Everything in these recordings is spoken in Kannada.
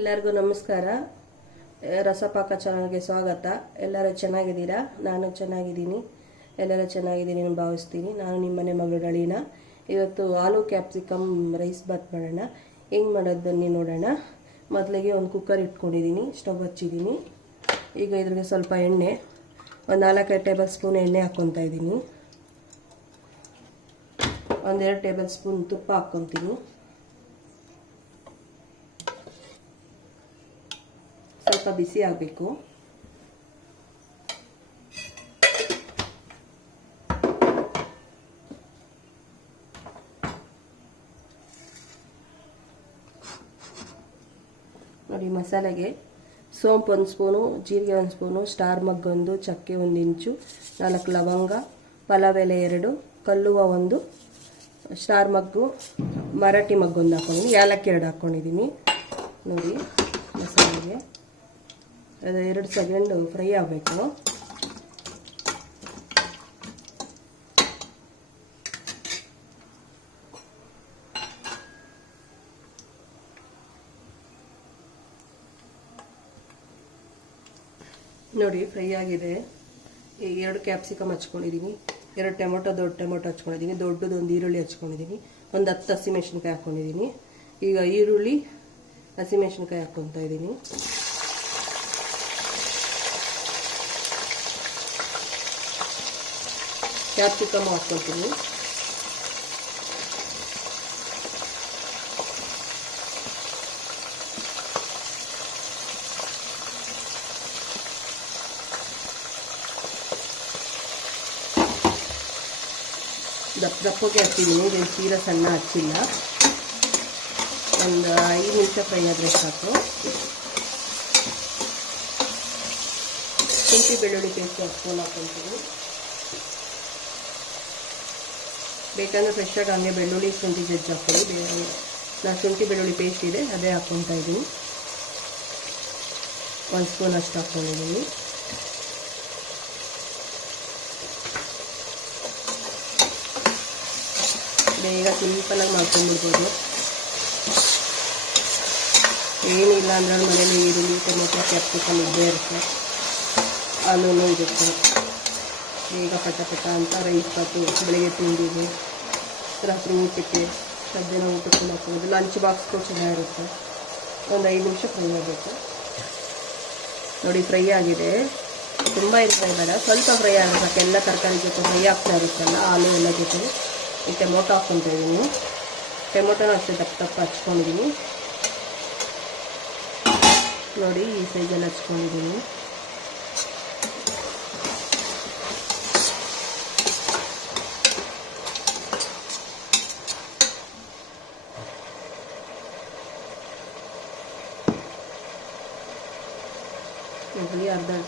ಎಲ್ಲರಿಗೂ ನಮಸ್ಕಾರ. ರಸಪಾಕ ಚಾನಲ್ಗೆ ಸ್ವಾಗತ. ಎಲ್ಲರೂ ಚೆನ್ನಾಗಿದ್ದೀರಾ? ನಾನು ಚೆನ್ನಾಗಿದ್ದೀನಿ. ಎಲ್ಲರೂ ಚೆನ್ನಾಗಿದ್ದೀನಿ ಅಂತ ಭಾವಿಸ್ತೀನಿ. ನಾನು ನಿಮ್ಮನೆ ಮಗಳು ರಳೀನಾ. ಇವತ್ತು ಆಲೂ ಕ್ಯಾಪ್ಸಿಕಮ್ ರೈಸ್ ಬಾತ್ ಮಾಡೋಣ. ಹೆಂಗೆ ಮಾಡೋದು ಬನ್ನಿ ನೋಡೋಣ. ಮೊದಲಿಗೆ ಒಂದು ಕುಕ್ಕರ್ ಇಟ್ಕೊಂಡಿದ್ದೀನಿ. ಸ್ಟವ್ ಹಚ್ಚಿದ್ದೀನಿ. ಈಗ ಇದ್ರಿಗೆ ಸ್ವಲ್ಪ ಎಣ್ಣೆ, ಒಂದು ನಾಲ್ಕೈದು ಟೇಬಲ್ ಸ್ಪೂನ್ ಎಣ್ಣೆ ಹಾಕ್ಕೊತಾ ಇದ್ದೀನಿ. ಒಂದೆರಡು ಟೇಬಲ್ ಸ್ಪೂನ್ ತುಪ್ಪ ಹಾಕ್ಕೊತೀನಿ. ಸ್ವಲ್ಪ ಬಿಸಿ ಆಗಬೇಕು. ನೋಡಿ ಮಸಾಲೆಗೆ ಸೋಂಪು ಒಂದು ಸ್ಪೂನು, ಜೀರಿಗೆ ಒಂದು ಸ್ಪೂನು, ಸ್ಟಾರ್ ಒಂದು, ಚಕ್ಕೆ ಒಂದು ಇಂಚು, ನಾಲ್ಕು ಲವಂಗ, ಪಲಾವ್ ಎಲೆ ಎರಡು, ಕಲ್ಲುವ ಒಂದು, ಸ್ಟಾರ್ ಮಗ್ಗು, ಮರಾಠಿ ಮಗ್ಗೊಂದು ಹಾಕೊಂಡಿದ್ದೀನಿ ಏಲಕ್ಕಿ ಎರಡು ಹಾಕ್ಕೊಂಡಿದ್ದೀನಿ ನೋಡಿ ಮಸಾಲೆಗೆ. ಎರಡು ಸೆಕೆಂಡು ಫ್ರೈ ಆಗಬೇಕು. ನೋಡಿ, ಫ್ರೈ ಆಗಿದೆ. ಎರಡು ಕ್ಯಾಪ್ಸಿಕಮ್ ಹಚ್ಕೊಂಡಿದ್ದೀನಿ ಎರಡು ಟೊಮೊಟೊ, ದೊಡ್ಡ ಟೊಮೊಟೊ ಹಚ್ಕೊಂಡಿದ್ದೀನಿ ದೊಡ್ಡದೊಂದು ಈರುಳ್ಳಿ ಹಚ್ಕೊಂಡಿದ್ದೀನಿ ಒಂದು ಹತ್ತು ಹಸಿಮೆಣ್ಸಿನ್ಕಾಯಿ ಹಾಕ್ಕೊಂಡಿದ್ದೀನಿ ಈಗ ಈರುಳ್ಳಿ ಹಸಿಮೆಣ್ಸಿನ್ಕಾಯಿ ಹಾಕ್ಕೊತಾ ಇದ್ದೀನಿ ಕ್ಯಾಪ್ಸಿಕಮ್ ಹಾಕ್ಕೊಳ್ತೀನಿ. ದಪ್ಪ ದಪ್ಪಗೆ ಹಾಕ್ತಿದ್ದೀನಿ ಇದೇನು ತೀರ ಸಣ್ಣ ಹಚ್ಚಿಲ್ಲ. ಒಂದು ಐದು ನಿಮಿಷ ಫ್ರೈ ಆದರೆ ಸಾಕು. ಶುಂಠಿ ಬೆಳ್ಳುಳ್ಳಿ ಪೇಸ್ಟ್ ಸ್ಪೂನ್ ಹಾಕ್ಕೊತೀನಿ ಬೇಕಂದ್ರೆ ಫ್ರೆಶಾಗಿ ಹಂಗೆ ಬೆಳ್ಳುಳ್ಳಿ, ಶುಂಠಿ, ಜಜ್ಜಿ ಹಾಕ್ಕೊಳ್ಳಿ. ಬೇರೆ ನಾನು ಶುಂಠಿ, ಬೆಳ್ಳುಳ್ಳಿ ಪೇಸ್ಟ್ ಇದೆ, ಅದೇ ಹಾಕ್ಕೊತಾ ಇದ್ದೀನಿ. ಒಂದು ಸ್ಪೂನ್ ಅಷ್ಟು ಹಾಕ್ಕೊಂಡಿದ್ದೀನಿ. ಬೇಗ ಸಿಂಪಲಾಗಿ ಮಾಡ್ಕೊಂಡ್ಬಿಡ್ಬೋದು. ಏನಿಲ್ಲ ಅಂದ್ರೆ ಮನೇಲಿ ಈರುಳ್ಳಿ, ಟೊಮೆಟೊ, ಕ್ಯಾಪ್ಸಿಕಮ್ ಇದ್ದೇ ಇರುತ್ತೆ. ಆಲೂನು ಇರುತ್ತೆ. ಬೇಗ ಪಟ ಪಟ ಅಂತ ರೈಸ್ ಬಾತು ಬೆಳಿಗ್ಗೆ ತಿಂಡಿಗೆ ರಾತ್ರಿ ಊಟಕ್ಕೆ ಮಧ್ಯಾಹ್ನ ಊಟಕ್ಕೆ ಮಾಡ್ಕೊಬೋದು ಲಂಚ್ ಬಾಕ್ಸ್ಗೂ ಚೆನ್ನಾಗಿರುತ್ತೆ ಒಂದು ಐದು ನಿಮಿಷ ಫ್ರೈ ಆಗಬೇಕು. ನೋಡಿ ಫ್ರೈ ಆಗಿದೆ. ತುಂಬ ಇರ್ತಾ ಬೇಡ. ಸ್ವಲ್ಪ ಫ್ರೈ ಆಗಬೇಕು ಎಲ್ಲ ತರಕಾರಿ ಜೊತೆ ಫ್ರೈ ಆಗ್ತಾ ಇರುತ್ತಲ್ಲ, ಆಲೂ ಎಲ್ಲ ಜೊತೆ. ಈ ಟೊಮೊಟೊ ಹಾಕ್ಕೊತಾ ಇದ್ದೀನಿ ಟೊಮೊಟೊನ ಅಷ್ಟೇ ದಪ್ಪ ದಪ್ಪ ಹಚ್ಕೊಂಡಿದ್ದೀನಿ ನೋಡಿ, ಈ ಸೈಜಲ್ಲಿ ಹಚ್ಕೊಂಡಿದ್ದೀನಿ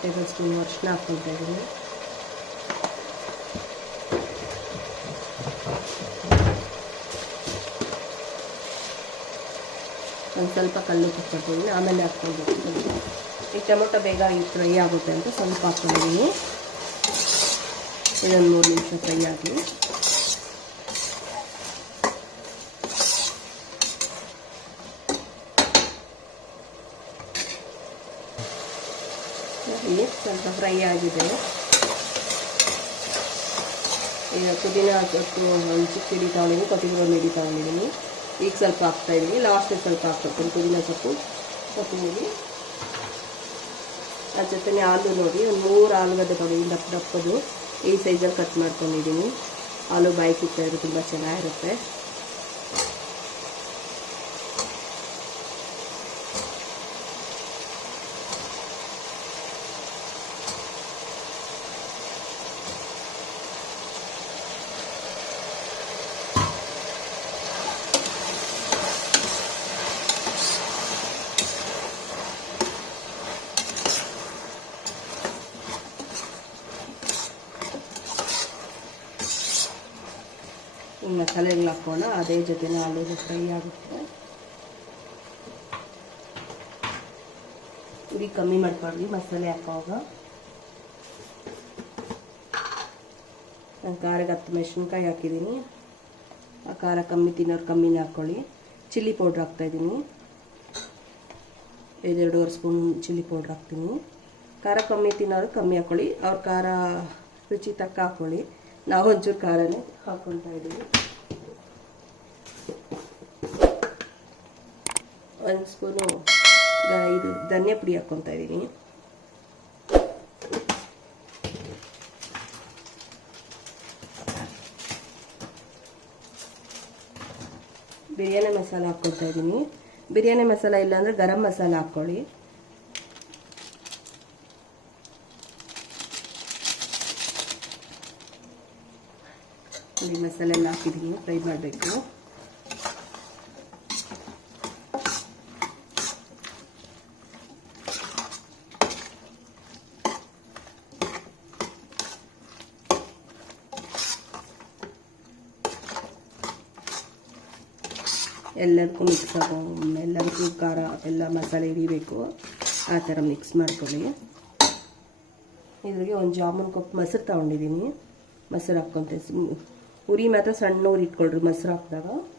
ಟೇಬಲ್ ಸ್ಪೂನ್ ಅರಿಶಿನ ಹಾಕ್ಕೊತಾ ಇದ್ದೀನಿ ಒಂದು ಸ್ವಲ್ಪ ಕಲ್ಲು ಹಾಕ್ಕೊತೀನಿ ಆಮೇಲೆ ಹಾಕ್ಕೊಳ್ಬೇಕು ಸ್ವಲ್ಪ ಈ ಟೊಮೊಟೊ ಬೇಗ ಈ ಫ್ರೈ ಆಗುತ್ತೆ ಅಂತ ಸ್ವಲ್ಪ ಹಾಕ್ಕೊಂಡಿದ್ದೀನಿ. ಇದೊಂದು ಮೂರು ನಿಮಿಷ ಫ್ರೈ ಆಗಲಿ ನೋಡಿ ಸ್ವಲ್ಪ ಫ್ರೈ ಆಗಿದೆ. ಈಗ ಪುದೀನ ಸ್ವಲ್ಪ ಒಂದು ಚಿಕ್ಕ ಹಿಡಿ ತಗೊಂಡಿದ್ದೀನಿ ಕೊತ್ತಂಬರಿ ಒಂದು ಹಿಡಿ ತಗೊಂಡಿದ್ದೀನಿ ಈಗ ಸ್ವಲ್ಪ ಹಾಕ್ತಾ ಇದ್ದೀನಿ. ಲಾಸ್ಟಿಗೆ ಸ್ವಲ್ಪ ಹಾಕ್ಬೇಕು ಪುದೀನ ಸೊಪ್ಪು, ಕೊತ್ತಂಬರಿ. ಅದ್ರ ಜೊತೆನೆ ಆಲೂ ನೋಡಿ. ಒಂದು ಮೂರು ಆಲೂಗಡ್ಡೆ ತಗೊಂಡಿದ್ದೀನಿ ದಪ್ಪ ದಪ್ಪದು. ಈ ಸೈಜಲ್ಲಿ ಕಟ್ ಮಾಡ್ಕೊಂಡಿದ್ದೀನಿ. ಆಲೂ ಬಾಯಿ ಸಿಗ್ತಾಯಿದ್ರೆ ತುಂಬ ಚೆನ್ನಾಗಿರುತ್ತೆ ಈ ಮಸಾಲೆಗಳು ಹಾಕೋಣ ಅದೇ ಜೊತೆನೇ ಆಲೂ ಫ್ರೈ ಆಗುತ್ತೆ. ಇಲ್ಲಿ ಕಮ್ಮಿ ಮಾಡ್ಕೊಳ್ಳಿ ಮಸಾಲೆ ಹಾಕುವಾಗ. ನಾನು ಖಾರಕ್ಕೆ ಹತ್ತು ಮೆಣಸಿನ್ಕಾಯಿ ಹಾಕಿದ್ದೀನಿ ಆ ಖಾರ ಕಮ್ಮಿ ತಿನ್ನೋರು ಕಮ್ಮಿನೇ ಹಾಕ್ಕೊಳ್ಳಿ ಚಿಲ್ಲಿ ಪೌಡ್ರ್ ಹಾಕ್ತಾಯಿದ್ದೀನಿ ಎರಡೂವರೆ ಸ್ಪೂನ್ ಚಿಲ್ಲಿ ಪೌಡ್ರ್ ಹಾಕ್ತೀನಿ. ಖಾರ ಕಮ್ಮಿ ತಿನ್ನೋರು ಕಮ್ಮಿ ಹಾಕ್ಕೊಳ್ಳಿ ಅವ್ರ ಖಾರ ರುಚಿ ತಕ್ಕ ಹಾಕ್ಕೊಳ್ಳಿ ನಾವು ಒಂಚೂರು ಖಾರನೇ ಹಾಕ್ಕೊಳ್ತಾ ಇದ್ದೀವಿ ಒಂದು ಸ್ಪೂನು ಇದು ಧನ್ಯ ಪುಡಿ ಹಾಕ್ಕೊತಾ ಇದ್ದೀನಿ. ಬಿರಿಯಾನಿ ಮಸಾಲ ಹಾಕ್ಕೊಳ್ತಾ ಇದ್ದೀನಿ. ಬಿರಿಯಾನಿ ಮಸಾಲ ಇಲ್ಲಾಂದರೆ ಗರಂ ಮಸಾಲ ಹಾಕ್ಕೊಳ್ಳಿ. ಮಸಾಲೆ ಎಲ್ಲ ಹಾಕಿದ್ದೀನಿ, ಫ್ರೈ ಮಾಡಬೇಕು. ಎಲ್ಲದಕ್ಕೂ ಮಿಕ್ಸ್ ಎಲ್ಲದಕ್ಕೂ ಖಾರ, ಎಲ್ಲ ಮಸಾಲೆ ಹಿಡಿಬೇಕು. ಆ ಥರ ಮಿಕ್ಸ್ ಮಾಡ್ಕೊಳ್ಳಿ. ಇದ್ರಿಗೆ ಒಂದು ಜಾಮೂನ್ ಕಪ್ ಮೊಸರು ತಗೊಂಡಿದ್ದೀನಿ ಮೊಸರು ಹಾಕ್ಕೊಂತೆ. ಉರಿ ಮಾತ್ರ ಸಣ್ಣ ಉರಿ ಇಟ್ಕೊಳ್ರಿ ಮೊಸರು ಹಾಕಿದಾಗ.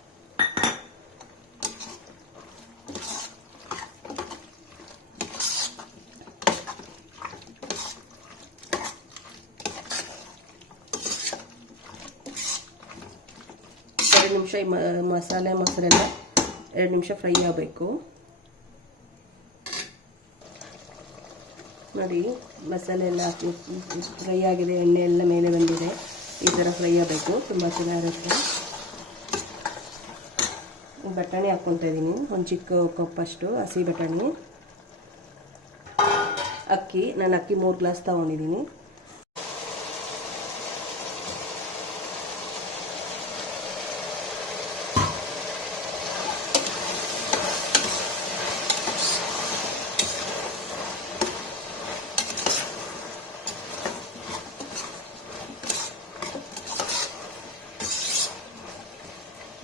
ಎರಡು ನಿಮಿಷ ಈ ಮಸಾಲೆ ಮೊಸರೆಲ್ಲ ಎರಡು ನಿಮಿಷ ಫ್ರೈ ಆಗಬೇಕು. ನೋಡಿ, ಮಸಾಲೆ ಎಲ್ಲ ಹಾಕಿ, ಫ್ರೈ ಆಗಿದೆ, ಎಣ್ಣೆ ಎಲ್ಲ ಮೇಲೆ ಬಂದಿದೆ. ಈ ಥರ ಫ್ರೈ ಆಗಬೇಕು, ತುಂಬ ಚೆನ್ನಾಗಿರುತ್ತೆ. ಬಟಾಣಿ ಹಾಕ್ಕೊತಾ ಇದ್ದೀನಿ, ಒಂದು ಚಿಕ್ಕ ಕಪ್ಪಷ್ಟು ಹಸಿ ಬಟಾಣಿ. ಅಕ್ಕಿ, ನಾನು ಅಕ್ಕಿ ಮೂರು ಗ್ಲಾಸ್ ತೊಗೊಂಡಿದ್ದೀನಿ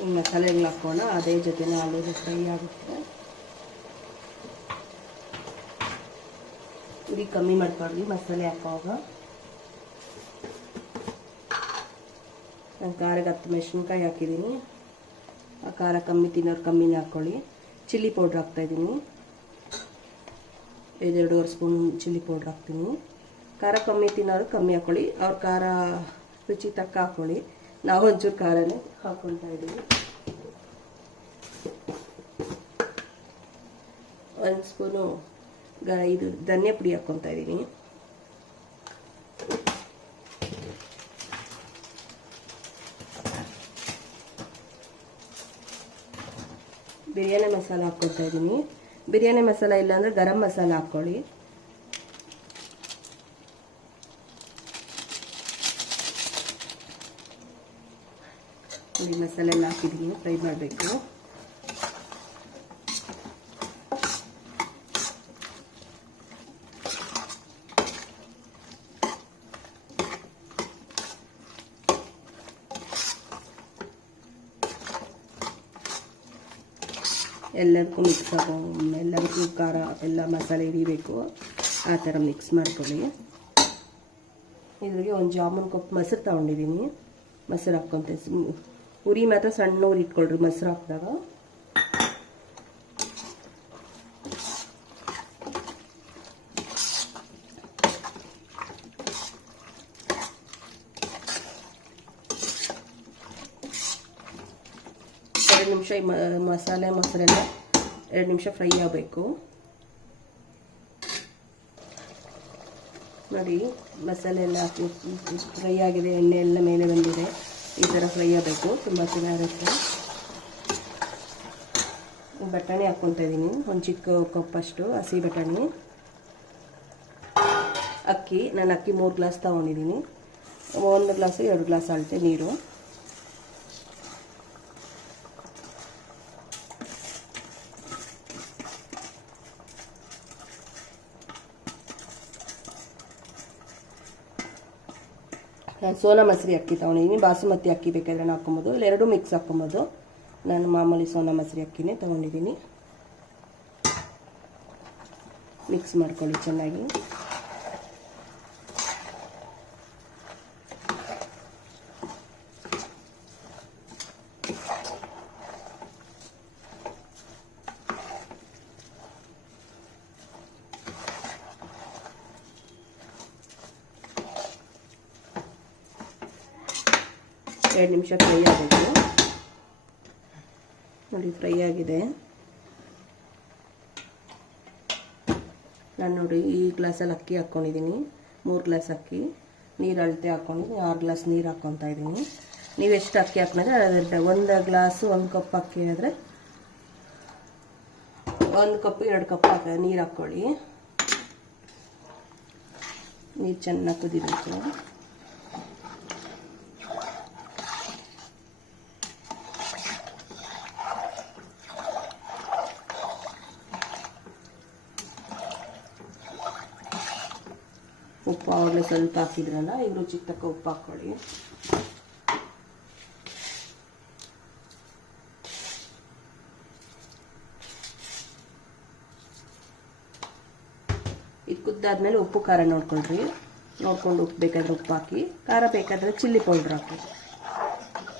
ಈ ಹಾಕೋಣ ಅದೇ ಜೊತೆನೇ ಆಲೂರು ಫ್ರೈ ಆಗುತ್ತೆ. ಉರಿ ಕಮ್ಮಿ ಮಾಡ್ಕೊಳ್ಳಿ ಮಸಾಲೆ ಹಾಕೋವಾಗ. ನಾನು ಖಾರಕ್ಕೆ ಹತ್ತು ಮೆಣಸಿನ್ಕಾಯಿ ಹಾಕಿದ್ದೀನಿ. ಆ ಖಾರ ಕಮ್ಮಿ ತಿನ್ನೋರು ಕಮ್ಮಿನೇ ಹಾಕ್ಕೊಳ್ಳಿ ಚಿಲ್ಲಿ ಪೌಡ್ರ್ ಹಾಕ್ತಾಯಿದ್ದೀನಿ ಎರಡೂವರೆ ಸ್ಪೂನ್ ಚಿಲ್ಲಿ ಪೌಡ್ರ್ ಹಾಕ್ತೀನಿ. ಖಾರ ಕಮ್ಮಿ ತಿನ್ನೋರು ಕಮ್ಮಿ ಹಾಕ್ಕೊಳ್ಳಿ ಅವ್ರ ಖಾರ ರುಚಿ ತಕ್ಕ ಹಾಕ್ಕೊಳ್ಳಿ ನಾವು ಒಂಚೂರು ಖಾರನೇ ಹಾಕ್ಕೊಳ್ತಾ ಇದ್ದೀವಿ. ಒಂದು ಸ್ಪೂನು ಗ ಇದು ಧನಿಯಾ ಪುಡಿ ಹಾಕ್ಕೊತಾ ಇದ್ದೀನಿ ಬಿರಿಯಾನಿ ಮಸಾಲ ಹಾಕ್ಕೊತಾ ಇದ್ದೀನಿ ಬಿರಿಯಾನಿ ಮಸಾಲ ಇಲ್ಲಾಂದರೆ ಗರಂ ಮಸಾಲ ಹಾಕ್ಕೊಳ್ಳಿ. ಪುಡಿ ಮಸಾಲೆ ಎಲ್ಲ ಹಾಕಿದ್ದೀನಿ ಫ್ರೈ ಮಾಡಬೇಕು. ಎಲ್ಲದಕ್ಕೂ ಮಿಕ್ಸ್ ಆಗೋ ಎಲ್ಲದಕ್ಕೂ ಖಾರ, ಎಲ್ಲ ಮಸಾಲೆ ಹಿಡಿಬೇಕು. ಆ ಥರ ಮಿಕ್ಸ್ ಮಾಡ್ಕೊಳ್ಳಿ. ಇದ್ರಿಗೆ ಒಂದು ಜಾಮೂನ್ ಕಪ್ ಮೊಸರು ತಗೊಂಡಿದ್ದೀನಿ ಮೊಸರು ಹಾಕ್ಕೊಂತೆ. ಉರಿ ಮಾತ್ರ ಸಣ್ಣ ಉರಿ ಇಟ್ಕೊಳ್ರಿ ಮೊಸರು ಹಾಕಿದಾಗ. ಎರಡು ನಿಮಿಷ ಈ ಮಸಾಲೆ ಮೊಸರೆಲ್ಲ ಎರಡು ನಿಮಿಷ ಫ್ರೈ ಆಗಬೇಕು. ನೋಡಿ, ಮಸಾಲೆ ಎಲ್ಲ ಹಾಕಿ ಫ್ರೈ ಆಗಿದೆ, ಎಣ್ಣೆ ಎಲ್ಲ ಮೇಲೆ ಬಂದಿದೆ. ಈ ಥರ ಫ್ರೈ ಆಗಬೇಕು, ತುಂಬ ಚೆನ್ನಾಗಿರುತ್ತೆ. ಬಟಾಣಿ ಹಾಕ್ಕೊತಾ ಇದ್ದೀನಿ, ಒಂದು ಚಿಕ್ಕ ಕಪ್ಪಷ್ಟು ಹಸಿ ಬಟಾಣಿ. ಅಕ್ಕಿ, ನಾನು ಅಕ್ಕಿ ಮೂರು ಗ್ಲಾಸ್ ತಗೊಂಡಿದ್ದೀನಿ. ಒಂದು ಗ್ಲಾಸು, ಎರಡು ಗ್ಲಾಸ್ ಅಳತೆ ನೀರು. ಸೋನಾ ಮಸರಿ ಅಕ್ಕಿ ತಗೊಂಡಿದ್ದೀನಿ ಬಾಸುಮತಿ ಅಕ್ಕಿ ಬೇಕಾದ್ರೆ ಹಾಕ್ಕೊಬೋದು. ಇಲ್ಲಿ ಎರಡೂ ಮಿಕ್ಸ್ ಹಾಕ್ಕೊಬೋದು. ನಾನು ಮಾಮೂಲಿ ಸೋನಾ ಮಸರಿ ಅಕ್ಕಿನೇ ತೊಗೊಂಡಿದ್ದೀನಿ ಮಿಕ್ಸ್ ಮಾಡ್ಕೊಳ್ಳಿ ಚೆನ್ನಾಗಿ ಎರಡು ನಿಮಿಷ ಫ್ರೈ ಆಗಬೇಕು ನೋಡಿ, ಫ್ರೈ ಆಗಿದೆ. ನಾನು ನೋಡಿ ಈ ಗ್ಲಾಸಲ್ಲಿ ಅಕ್ಕಿ ಹಾಕ್ಕೊಂಡಿದ್ದೀನಿ ಮೂರು ಗ್ಲಾಸ್ ಅಕ್ಕಿ. ನೀರು ಅಳತೆ ಹಾಕ್ಕೊಂಡಿದ್ದೀನಿ ಆರು ಗ್ಲಾಸ್ ನೀರು ಹಾಕ್ಕೊತಾ ಇದ್ದೀನಿ ನೀವು ಎಷ್ಟು ಅಕ್ಕಿ ಹಾಕಿದ್ರೆ ಅದರ ಒಂದು ಗ್ಲಾಸು, ಒಂದು ಕಪ್ ಅಕ್ಕಿ ಆದರೆ ಒಂದು ಕಪ್, ಎರಡು ಕಪ್ ಹಾಕ ನೀರು ಹಾಕ್ಕೊಳ್ಳಿ. ನೀರು ಚೆನ್ನಾಗಿ ಕುದಿಬೇಕು. ಉಪ್ಪು ಆವಾಗಲೇ ಸ್ವಲ್ಪ ಹಾಕಿದ್ರಲ್ಲ ಈಗ ರುಚಿಗೆ ತಕ್ಕ ಉಪ್ಪು ಹಾಕ್ಕೊಳ್ಳಿ ಇದು ಕುದ್ದಾದ್ಮೇಲೆ ಉಪ್ಪು ಖಾರ ನೋಡ್ಕೊಳ್ರಿ. ನೋಡ್ಕೊಂಡು ಉಪ್ಪು ಬೇಕಾದ್ರೆ ಉಪ್ಪು ಹಾಕಿ, ಖಾರ ಬೇಕಾದರೆ ಚಿಲ್ಲಿ ಪೌಡ್ರ್ ಹಾಕಿ.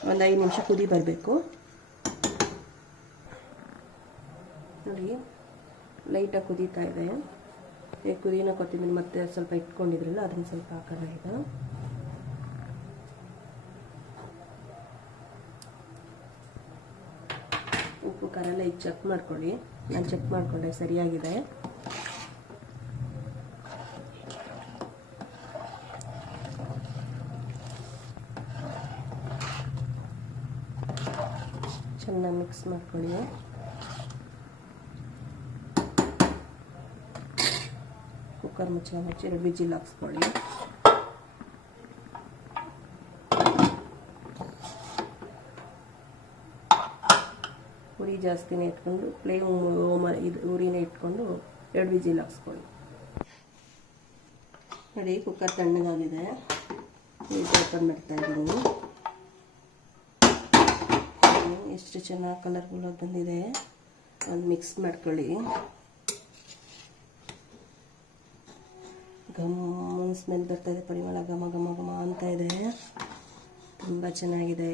ಒಂದು ಐದು ನಿಮಿಷ ಕುದಿ ಬರಬೇಕು. ನೋಡಿ ಲೈಟಾಗಿ ಕುದೀತಾ ಇದೆ. ಈ ಕುದಿನ ಕೊತ್ತಿದ್ದೀನಿ ಮತ್ತೆ ಸ್ವಲ್ಪ ಇಟ್ಕೊಂಡಿದ್ರಲ್ಲ, ಅದನ್ನ ಸ್ವಲ್ಪ ಹಾಕೋಣ ಈಗ. ಉಪ್ಪು, ಖಾರ ಎಲ್ಲ ಈಗ ಚೆಕ್ ಮಾಡ್ಕೊಳ್ಳಿ. ನಾನು ಚೆಕ್ ಮಾಡಿಕೊಂಡೆ, ಸರಿಯಾಗಿದೆ. ಚೆನ್ನಾಗಿ ಮಿಕ್ಸ್ ಮಾಡ್ಕೊಳ್ಳಿ. ಕುಕ್ಕರ್ ಮುಚ್ಚಳ ಮುಚ್ಚಿ ಎರಡು ವಿಜಿಲ್ ಹಾಕ್ಸ್ಕೊಳ್ಳಿ. ಉರಿ ಜಾಸ್ತಿನೇ ಇಟ್ಕೊಂಡು ಫ್ಲೇಮ್ ಇದು ಉರಿನೇ ಇಟ್ಕೊಂಡು ಎರಡು ವಿಜಿಲ್ ಹಾಕ್ಸ್ಕೊಳ್ಳಿ. ನೋಡಿ ಕುಕ್ಕರ್ ತಣ್ಣಗಾಗಿದೆ. ಓಪನ್ ಮಾಡ್ತಾ ಇದ್ದೀನಿ. ಎಷ್ಟು ಚೆನ್ನಾಗಿ ಕಲರ್ಫುಲ್ಲಾಗಿ ಬಂದಿದೆ. ಒಂದು ಮಿಕ್ಸ್ ಮಾಡ್ಕೊಳ್ಳಿ. ಘಮ್ ಸ್ಮೆಲ್ ಬರ್ತಾ ಇದೆ, ಪರಿಮಳ ಘಮ ಘಮ ಘಮ ಅಂತ ಇದೆ. ತುಂಬ ಚೆನ್ನಾಗಿದೆ.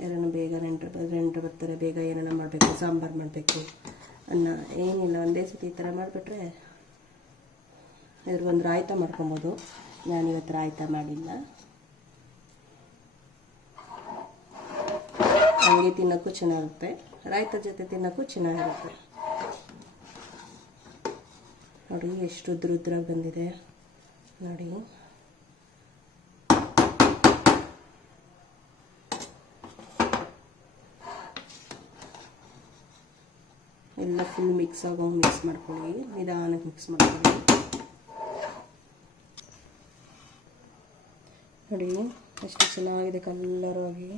ಯಾರನ್ನು ಬೇಗ ನೆಂಟರು ನೆಂಟರು ಬರ್ತಾರೆ, ಬೇಗ ಏನಾರ ಮಾಡಬೇಕು, ಸಾಂಬಾರು ಮಾಡಬೇಕು, ಅನ್ನ ಏನಿಲ್ಲ, ಒಂದೇ ಸತಿ ಈ ಥರ ಮಾಡಿಬಿಟ್ರೆ ಇದ್ರಿಗೊಂದು ರಾಯ್ತ ಮಾಡ್ಕೊಬೋದು. ನಾನಿವತ್ತು ರಾಯ್ತ ಮಾಡಿಲ್ಲ. ಹಂಗೆ ತಿನ್ನೋಕ್ಕೂ ಚೆನ್ನಾಗಿರುತ್ತೆ ರಾಯ್ತ ಜೊತೆ ತಿನ್ನೋಕ್ಕೂ ಚೆನ್ನಾಗಿರುತ್ತೆ. ನೋಡಿ, ಎಷ್ಟು ಉದ್ರ ಉದ್ರಾಗಿ ಬಂದಿದೆ ನೋಡಿ. ಎಲ್ಲ ಫುಲ್ ಮಿಕ್ಸ್ ಆಗೋ ಮಿಕ್ಸ್ ಮಾಡ್ಕೊಳ್ಳಿ, ನಿಧಾನಕ್ಕೆ ಮಿಕ್ಸ್ ಮಾಡ್ಕೊಳ್ಳಿ. ನೋಡಿ, ಎಷ್ಟು ಚೆನ್ನಾಗಿದೆ ಕಲ್ಲರಾಗಿ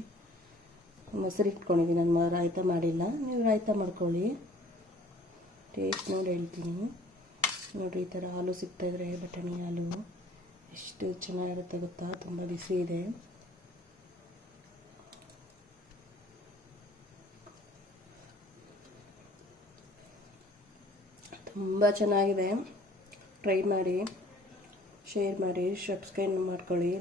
ಮೊಸರು ಇಟ್ಕೊಂಡಿದ್ದೀನಿ, ನಾನು ರಾಯ್ತ ಮಾಡಿಲ್ಲ. ನೀವು ರಾಯ್ತ ಮಾಡ್ಕೊಳ್ಳಿ. ಟೇಸ್ಟ್ ನೋಡಿ ಹೇಳ್ತೀನಿ. ನೋಡಿರಿ, ಈ ಥರ ಹಾಲು ಸಿಗ್ತಾಯಿದ್ರೆ ಬಟಾಣಿ ಹಾಲು ಎಷ್ಟು ಚೆನ್ನಾಗಿರುತ್ತೆ ಗೊತ್ತಾ? ತುಂಬ ಬಿಸಿ ಇದೆ. ತುಂಬ ಚೆನ್ನಾಗಿದೆ. ಟ್ರೈ ಮಾಡಿ ಶೇರ್ ಮಾಡಿ ಸಬ್ಸ್ಕ್ರೈಬ್ ಮಾಡ್ಕೊಳ್ಳಿ.